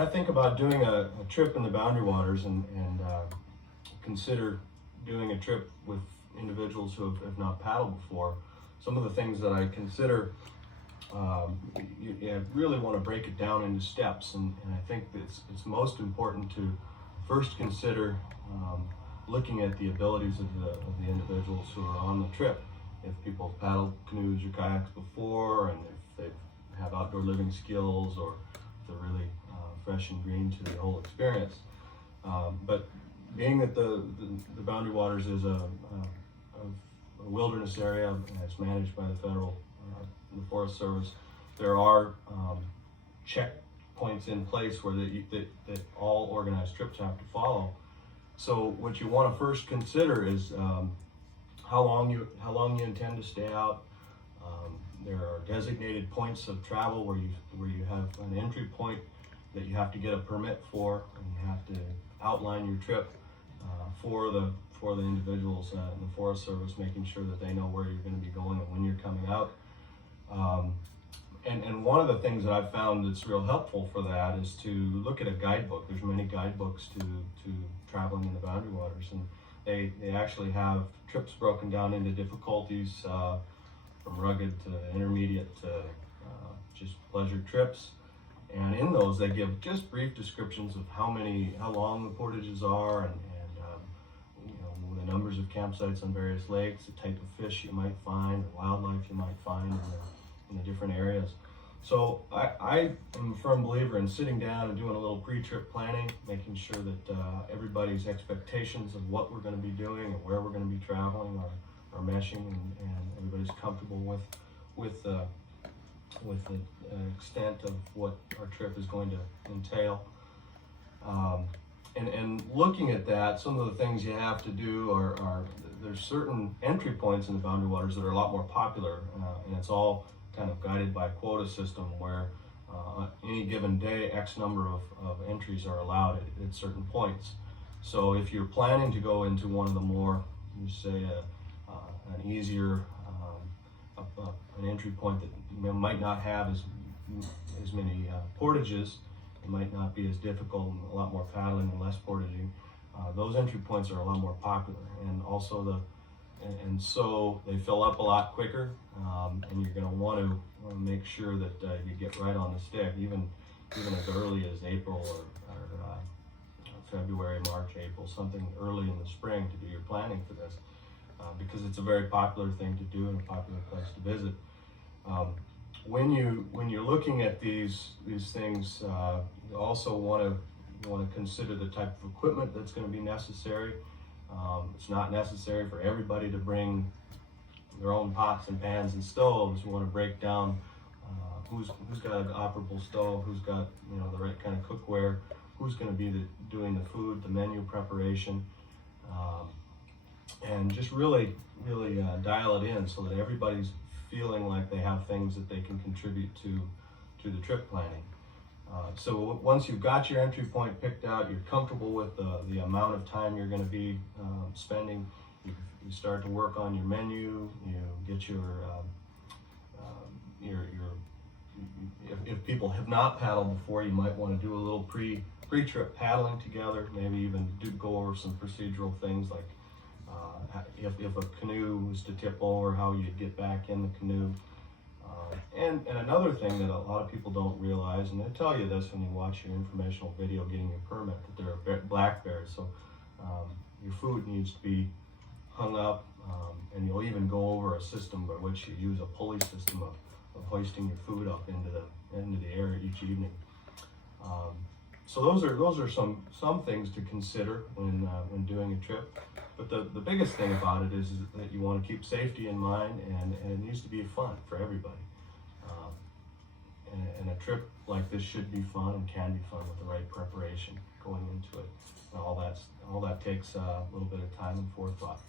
I think about doing a trip in the Boundary Waters and consider doing a trip with individuals who have not paddled before, some of the things that I consider, you really want to break it down into steps, and I think it's most important to first consider looking at the abilities of the individuals who are on the trip. If people have paddled canoes or kayaks before, and if they have outdoor living skills, or if they're really fresh and green to the whole experience. But being that the Boundary Waters is a wilderness area, and it's managed by the federal the Forest Service, there are checkpoints in place where that all organized trips have to follow. So what you want to first consider is how long you intend to stay out. There are designated points of travel where you have an entry point that you have to get a permit for, and you have to outline your trip for the individuals in the Forest Service, making sure that they know where you're going to be going and when you're coming out. And one of the things that I've found that's real helpful for that is to look at a guidebook. There's many guidebooks to traveling in the Boundary Waters, and they actually have trips broken down into difficulties, from rugged to intermediate to just pleasure trips. And in those, they give just brief descriptions of how long the portages are, and the numbers of campsites on various lakes, the type of fish you might find, the wildlife you might find in the different areas. So I am a firm believer in sitting down and doing a little pre-trip planning, making sure that everybody's expectations of what we're going to be doing and where we're going to be traveling are meshing, and everybody's comfortable with the extent of what our trip is going to entail. And looking at that, some of the things you have to do are there's certain entry points in the Boundary Waters that are a lot more popular, and it's all kind of guided by a quota system where any given day X number of entries are allowed at certain points. So if you're planning to go into one of the more, say, an easier an entry point that might not have as many portages, it might not be as difficult, and a lot more paddling and less portaging. Those entry points are a lot more popular, and also so they fill up a lot quicker, and you're going to want to make sure that you get right on the stick, even as early as April or February, March, April, something early in the spring to do your planning for this, because it's a very popular thing to do and a popular place to visit. When you're looking at these things, you also want to consider the type of equipment that's going to be necessary. It's not necessary for everybody to bring their own pots and pans and stoves. You want to break down who's got an operable stove, who's got the right kind of cookware, who's going to be doing the food, the menu preparation, and just really dial it in so that everybody's feeling like they have things that they can contribute to the trip planning. So once you've got your entry point picked out, you're comfortable with the amount of time you're going to be spending, you start to work on your menu, you get if people have not paddled before, you might want to do a little pre-trip paddling together, maybe even go over some procedural things like if a canoe was to tip over, how you'd get back in the canoe. And another thing that a lot of people don't realize, and they tell you this when you watch your informational video getting your permit, that there are black bears. So your food needs to be hung up, and you'll even go over a system by which you use a pulley system of hoisting your food up into the air each evening. So those are some things to consider when doing a trip. But the biggest thing about it is that you want to keep safety in mind, and it needs to be fun for everybody. And a trip like this should be fun and can be fun with the right preparation going into it. All that takes a little bit of time and forethought.